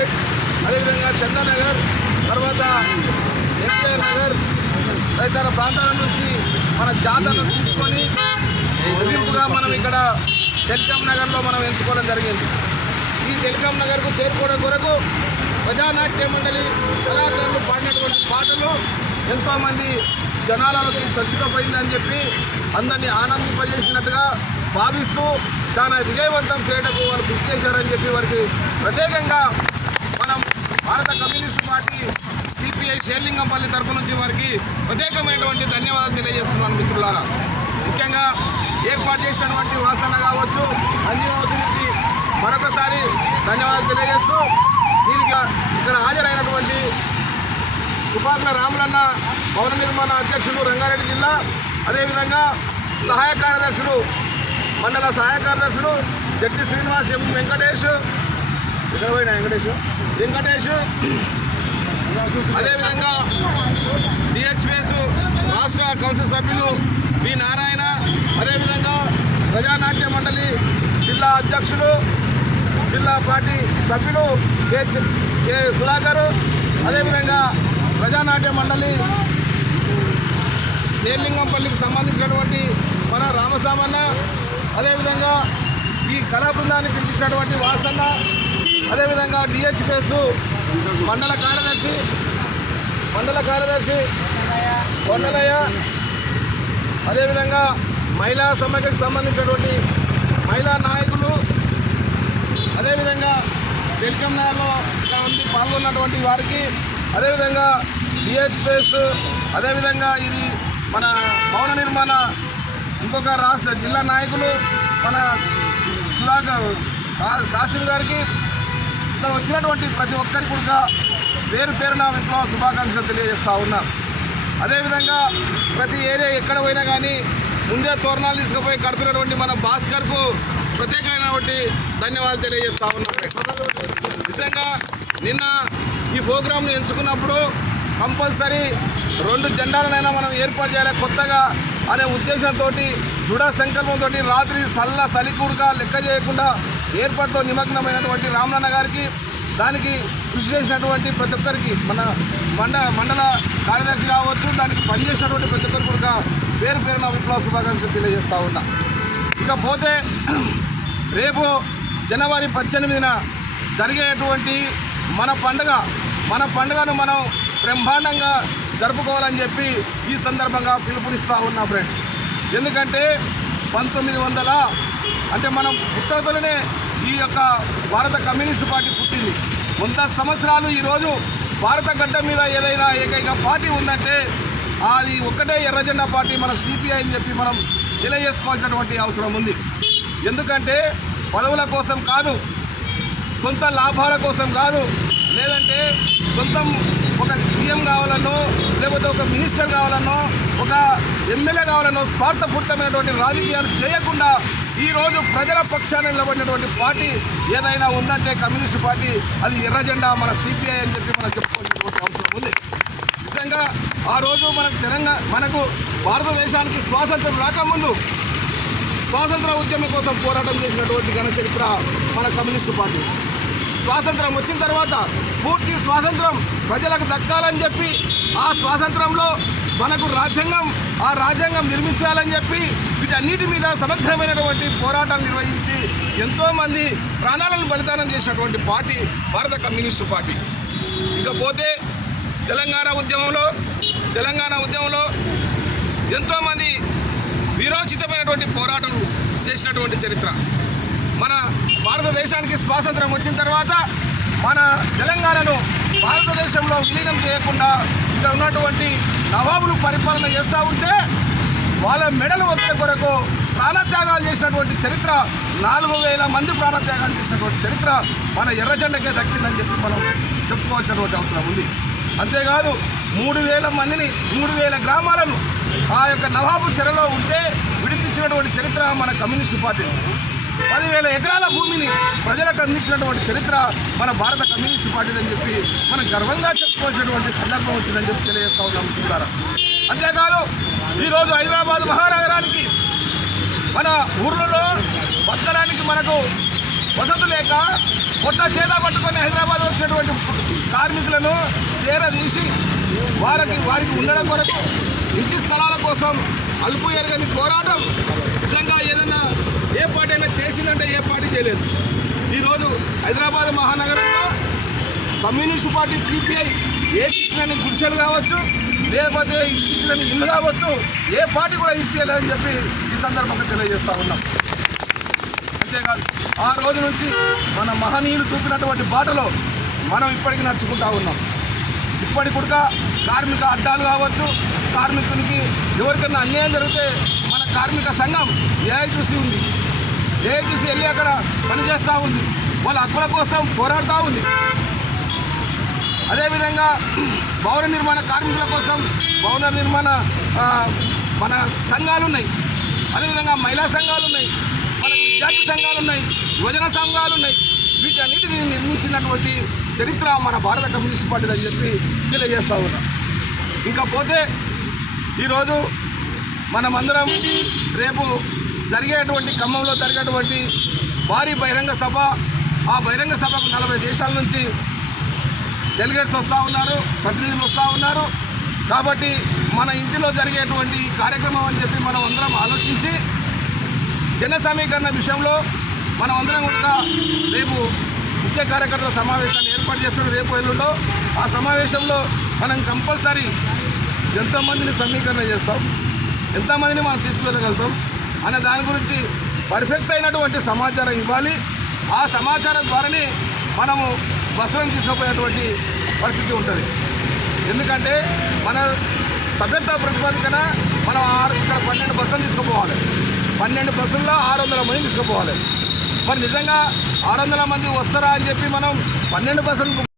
Market అదేవిధంగా చందానగర్ తర్వాత ఎన్టీఆర్ నగర్ తదితర ప్రాంతాల నుంచి మన జాతరను తీసుకొని ముగింపుగా మనం ఇక్కడ టెలికాం నగర్లో మనం ఎంచుకోవడం జరిగింది. ఈ టెలికాం నగర్కు చేరుకోవడం కొరకు ప్రజానాట్య మండలి కళాకారులు పాడినటువంటి పాటలు ఎంతోమంది జనాలలోకి చచ్చుకపోయిందని చెప్పి అందరినీ ఆనందింపజేసినట్టుగా భావిస్తూ చాలా విజయవంతం చేయటకు వారు కృషి చేశారని చెప్పి వారికి ప్రత్యేకంగా మనం భారత కమ్యూనిస్ట్ పార్టీ సిపిఐ షేర్లింగంపల్లి తరపు నుంచి వారికి ప్రత్యేకమైనటువంటి ధన్యవాదాలు తెలియజేస్తున్నాను మిత్రులారా. ముఖ్యంగా ఏర్పాటు చేసినటువంటి వాసన కావచ్చు అంజీవతికి మరొకసారి ధన్యవాదాలు తెలియజేస్తూ దీనికి ఇక్కడ హాజరైనటువంటి తుపాకుల రాములన్న భవన నిర్మాణ అధ్యక్షులు రంగారెడ్డి జిల్లా అదేవిధంగా సహాయ కార్యదర్శులు మండల సహాయ కార్యదర్శులు జట్టి శ్రీనివాస్ ఎం. వెంకటేష్. ఇక్కడ పోయినా వెంకటేష్? వెంకటేష్. అదేవిధంగా డిహెచ్పిఎస్ రాష్ట్ర కౌన్సిల్ సభ్యులు బి నారాయణ. అదేవిధంగా ప్రజానాట్య మండలి జిల్లా అధ్యక్షులు జిల్లా పార్టీ సభ్యులు కె. కే కె. సుధాకర్. అదేవిధంగా ప్రజానాట్య మండలి శేర్లింగంపల్లికి సంబంధించినటువంటి మన రామసామన్న అదేవిధంగా ఈ కళా బృందాన్ని పిలిపించినటువంటి వాసన్న అదేవిధంగా డిహెచ్పిఎస్ మండల కార్యదర్శి మండల కార్యదర్శి కొండలయ్య అదేవిధంగా మహిళా సమైక్యకు సంబంధించినటువంటి మహిళా నాయకులు అదేవిధంగా వెల్కమ్ నగర్లో ఉండి పాల్గొన్నటువంటి వారికి అదేవిధంగా డిహెచ్పిఎస్ అదేవిధంగా ఇది మన భవన నిర్మాణ ఇంకొక రాష్ట్ర జిల్లా నాయకులు మన సుధాకర్ కాసిం గారికి ఇక్కడ వచ్చినటువంటి ప్రతి ఒక్కరికి కూడా పేరు పేరున విప్లవ శుభాకాంక్షలు తెలియజేస్తా ఉన్నాం. అదేవిధంగా ప్రతి ఏరియా ఎక్కడ పోయినా కానీ ముందే తోరణాలు తీసుకుపోయి కడుతున్నటువంటి మన భాస్కర్కు ప్రత్యేకమైనటువంటి ధన్యవాదాలు తెలియజేస్తా ఉన్నాం. నిజంగా నిన్న ఈ ప్రోగ్రామ్ను ఎంచుకున్నప్పుడు కంపల్సరీ రెండు జెండాలనైనా మనం ఏర్పాటు చేయాలి. కొత్తగా అనే ఉద్దేశంతో దృఢ సంకల్పంతో రాత్రి సల్ల సలికూరుగా లెక్క చేయకుండా ఏర్పాటులో నిమగ్నమైనటువంటి రామనాన్న గారికి దానికి కృషి చేసినటువంటి ప్రతి ఒక్కరికి మన మండ మండల కార్యదర్శి కావచ్చు దానికి పనిచేసినటువంటి ప్రతి ఒక్కరికి కూడా పేరు పేరున విప్లవ శుభాకాంక్షలు తెలియజేస్తూ ఉన్నా. ఇకపోతే రేపు జనవరి పద్దెనిమిదిన జరిగేటువంటి మన పండుగ మన పండుగను మనం బ్రహ్మాండంగా జరుపుకోవాలని చెప్పి ఈ సందర్భంగా పిలుపునిస్తూ ఉన్నా ఫ్రెండ్స్. ఎందుకంటే పంతొమ్మిది వందల అంటే మనం పుట్టతోనే ఈ యొక్క భారత కమ్యూనిస్ట్ పార్టీ పుట్టింది. వంద సంవత్సరాలు ఈరోజు భారత గడ్డ మీద ఏదైనా ఏకైక పార్టీ ఉందంటే అది ఒక్కటే ఎర్రజెండా పార్టీ మన సిపిఐ అని చెప్పి మనం తెలియజేసుకోవాల్సినటువంటి అవసరం ఉంది. ఎందుకంటే పదవుల కోసం కాదు సొంత లాభాల కోసం కాదు లేదంటే సొంతం సీఎం కావాలనో లేకపోతే ఒక మినిస్టర్ కావాలనో ఒక ఎమ్మెల్యే కావాలనో స్వార్థపూరితమైనటువంటి రాజకీయాలు చేయకుండా ఈరోజు ప్రజల పక్షాన నిలబడినటువంటి పార్టీ ఏదైనా ఉందంటే కమ్యూనిస్ట్ పార్టీ అది ఎర్రజెండా మన సిపిఐ అని చెప్పి మనం చెప్పుకోవాల్సినటువంటి అవసరం ఉంది. నిజంగా ఆ రోజు మనకు తెలంగాణ మనకు భారతదేశానికి స్వాతంత్రం రాకముందు స్వాతంత్ర ఉద్యమం కోసం పోరాటం చేసినటువంటి ఘన చరిత్ర మన కమ్యూనిస్టు పార్టీ. స్వాతంత్రం వచ్చిన తర్వాత పూర్తి స్వాతంత్రం ప్రజలకు దక్కాలని చెప్పి ఆ స్వాతంత్రంలో మనకు రాజ్యాంగం ఆ రాజ్యాంగం నిర్మించాలని చెప్పి వీటన్నిటి మీద సమగ్రమైనటువంటి పోరాటం నిర్వహించి ఎంతోమంది ప్రాణాలను బలిదానం చేసినటువంటి పార్టీ భారత కమ్యూనిస్టు పార్టీ. ఇకపోతే తెలంగాణ ఉద్యమంలో తెలంగాణ ఉద్యమంలో ఎంతోమంది విరోచితమైనటువంటి పోరాటాలు చేసినటువంటి చరిత్ర. మన భారతదేశానికి స్వాతంత్రం వచ్చిన తర్వాత మన తెలంగాణను భారతదేశంలో విలీనం చేయకుండా ఇక్కడ ఉన్నటువంటి నవాబులు పరిపాలన చేస్తూ ఉంటే వాళ్ళ మెడలు వచ్చే కొరకు ప్రాణత్యాగాలు చేసినటువంటి చరిత్ర నాలుగు వేల మంది ప్రాణత్యాగాలు చేసినటువంటి చరిత్ర మన ఎర్రజెండకే దక్కిందని చెప్పి మనం చెప్పుకోవాల్సినటువంటి అవసరం ఉంది. అంతేకాదు మూడు వేల మందిని మూడు వేల గ్రామాలను ఆ యొక్క నవాబు చెరలో ఉంటే విడిపించినటువంటి చరిత్ర మన కమ్యూనిస్టు పార్టీ. పదివేల ఎకరాల భూమిని ప్రజలకు అందించినటువంటి చరిత్ర మన భారత కమ్యూనిస్ట్ పార్టీ అని చెప్పి మనం గర్వంగా చెప్పుకోవాల్సినటువంటి సందర్భం వచ్చిందని చెప్పి తెలియజేస్తా ఉన్నాం మిత్రులారా అంతేకాదు ఈరోజు హైదరాబాద్ మహానగరానికి మన ఊర్లలో బతకడానికి మనకు వసతి లేక పొట్ట చేత పట్టుకొని హైదరాబాద్ వచ్చినటువంటి కార్మికులను చేరదీసి వారికి వారికి ఉండడం కొరకు ఇంటి స్థలాల కోసం అల్పు ఎరగని పోరాటం. నిజంగా ఏదైనా ఏ పార్టీ అయినా చేసిందంటే ఏ పార్టీ చేయలేదు. ఈరోజు హైదరాబాద్ మహానగరంలో కమ్యూనిస్ట్ పార్టీ సిపిఐ ఏ ఇచ్చిన గుడిసెలు కావచ్చు లేకపోతే ఇచ్చిన ఇల్లు కావచ్చు ఏ పార్టీ కూడా ఇప్పించలేదని చెప్పి ఈ సందర్భంగా తెలియజేస్తా ఉన్నాం. అంతేకాదు ఆ రోజు నుంచి మన మహనీయులు చూపినటువంటి బాటలో మనం ఇప్పటికీ నడుచుకుంటా ఉన్నాం. ఇప్పటి కూడా కార్మిక అడ్డాలు కావచ్చు కార్మికునికి ఎవరికైనా అన్యాయం జరిగితే మన కార్మిక సంఘం ఏఐటీసీ ఉంది. ఏఐటీసీ వెళ్ళి అక్కడ పనిచేస్తూ ఉంది. వాళ్ళ హక్కుల కోసం పోరాడుతూ ఉంది. అదేవిధంగా భవన నిర్మాణ కార్మికుల కోసం భవన నిర్మాణ మన సంఘాలు ఉన్నాయి అదేవిధంగా మహిళా సంఘాలు ఉన్నాయి మన విద్యార్థి సంఘాలు ఉన్నాయి యువజన సంఘాలు ఉన్నాయి వీటన్నిటిని నిర్మించినటువంటి చరిత్ర మన భారత కమ్యూనిస్ట్ పార్టీ అని చెప్పి తెలియజేస్తూ ఉన్నాం. ఇంకా పోతే ఈరోజు మనమందరం రేపు జరిగేటువంటి ఖమ్మంలో జరిగేటువంటి భారీ బహిరంగ సభ ఆ బహిరంగ సభకు నలభై దేశాల నుంచి డెలిగేట్స్ వస్తూ ఉన్నారు ప్రతినిధులు వస్తూ ఉన్నారు. కాబట్టి మన ఇంటిలో జరిగేటువంటి కార్యక్రమం అని చెప్పి మనం అందరం ఆలోచించి జన సమీకరణ విషయంలో మనం అందరం కూడా రేపు ముఖ్య కార్యకర్తల సమావేశాన్ని ఏర్పాటు చేస్తున్న రేపు ఎల్లుండో ఆ సమావేశంలో మనం కంపల్సరీ ఎంతమందిని సమీకరణ చేస్తాం. ఎంతమందిని మనం తీసుకువెళ్ళగలుగుతాం. అనే దాని గురించి పర్ఫెక్ట్ అయినటువంటి సమాచారం ఇవ్వాలి. ఆ సమాచారం ద్వారానే మనము బస్సులను తీసుకుపోయేటువంటి పరిస్థితి ఉంటుంది. ఎందుకంటే మన సభ్యత్వ ప్రతిపాదికన మనం ఆరు ఇక్కడ పన్నెండు బస్సులు తీసుకుపోవాలి. పన్నెండు బస్సుల్లో ఆరు వందల మంది తీసుకుపోవాలి. మరి నిజంగా ఆరు వందల మంది వస్తారా అని చెప్పి మనం పన్నెండు బస్సులు